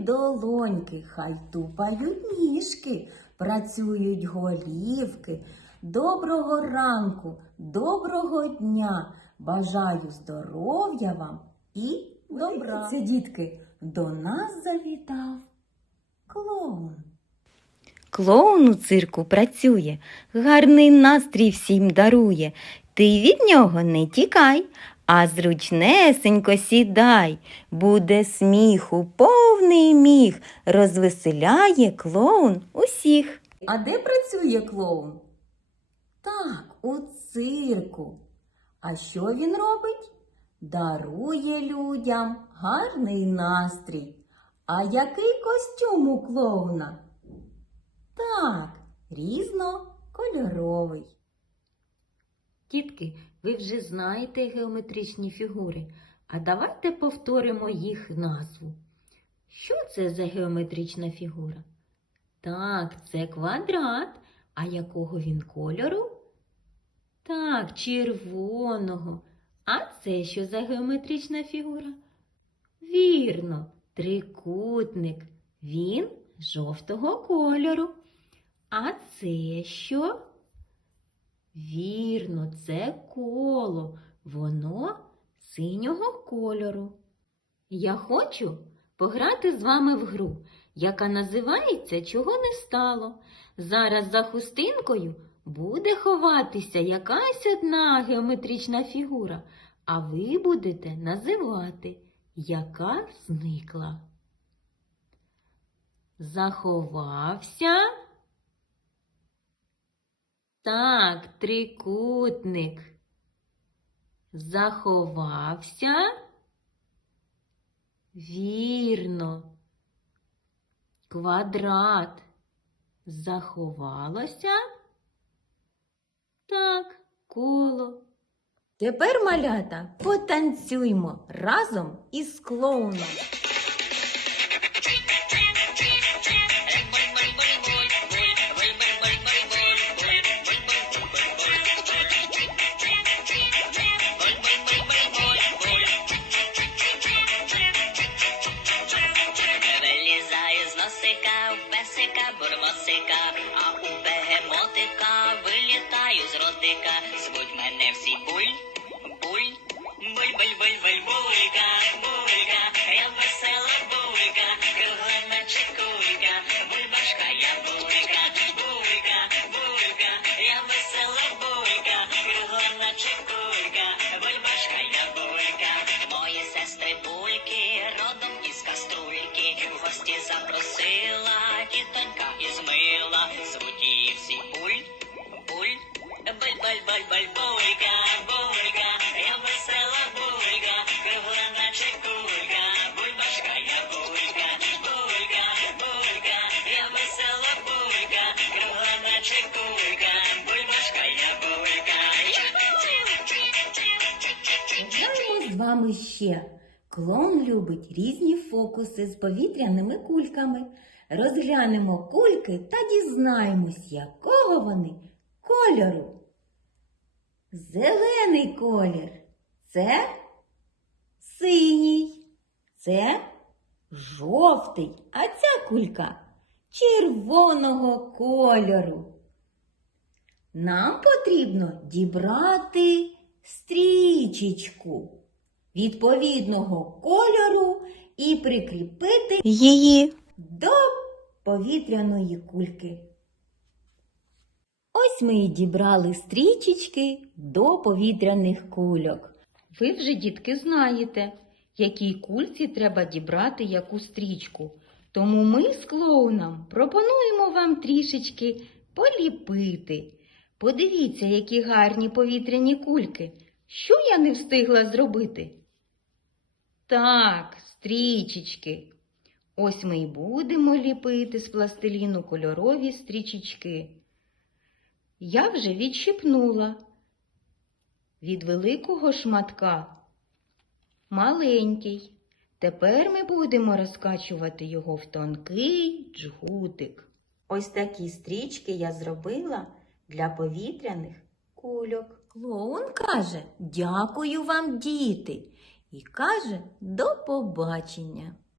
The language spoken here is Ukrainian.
долоньки, хай тупають ніжки, працюють голівки. Доброго ранку, доброго дня. Бажаю здоров'я вам і добра. Це дітки, до нас завітав клоун. Клоун у цирку працює, гарний настрій всім дарує. Ти від нього не тікай, а зручнесенько сідай. Буде сміху повний міг, розвеселяє клоун усіх. А де працює клоун? Так, у цирку. А що він робить? Дарує людям гарний настрій. А який костюм у клоуна? Так, різнокольоровий. Дітки, ви вже знаєте геометричні фігури, а давайте повторимо їх назву. Що це за геометрична фігура? Так, це квадрат. А якого він кольору? Так, червоного. А це що за геометрична фігура? Вірно, трикутник. Він жовтого кольору. А це що? Вірно, це коло. Воно синього кольору. Я хочу пограти з вами в гру, яка називається Чого не стало. Зараз за хустинкою буде ховатися якась одна геометрична фігура, а ви будете називати, яка зникла. Заховався. Так, трикутник. Заховався. Вірно. Квадрат. Заховалося. Так, коло. Тепер, малята, потанцюймо разом із клоуном. Песика, а у бегемотика вилітаю з ротика. Звуть мене всі буль, буль, буль, буль, буль, буль, булька, вами ще. Клоун любить різні фокуси з повітряними кульками. Розглянемо кульки та дізнаємось, якого вони кольору. Зелений колір це синій, це жовтий, а ця кулька червоного кольору. Нам потрібно дібрати стрічечку відповідного кольору і прикріпити Її до повітряної кульки. Ось ми і дібрали стрічечки до повітряних кульок. Ви вже, дітки, знаєте, якій кульці треба дібрати яку стрічку. Тому ми з клоуном пропонуємо вам трішечки поліпити. Подивіться, які гарні повітряні кульки. Що я не встигла зробити? Так, стрічечки. Ось ми й будемо ліпити з пластиліну кольорові стрічечки. Я вже відщипнула від великого шматка маленький. Тепер ми будемо розкачувати його в тонкий джгутик. Ось такі стрічки я зробила для повітряних кульок. Клоун каже: Дякую вам, діти, і каже до побачення.